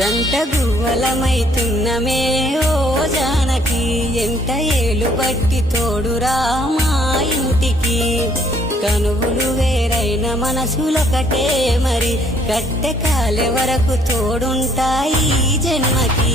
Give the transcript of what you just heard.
జంట గువ్వలమైతున్నమే ఓ జానకి ఎంట ఏలు బట్టి తోడురా మా ఇంటికి కనువులు వేరైన మనసులొకటే మరి కట్టె కాలే వరకు తోడుంటాయి జన్మకి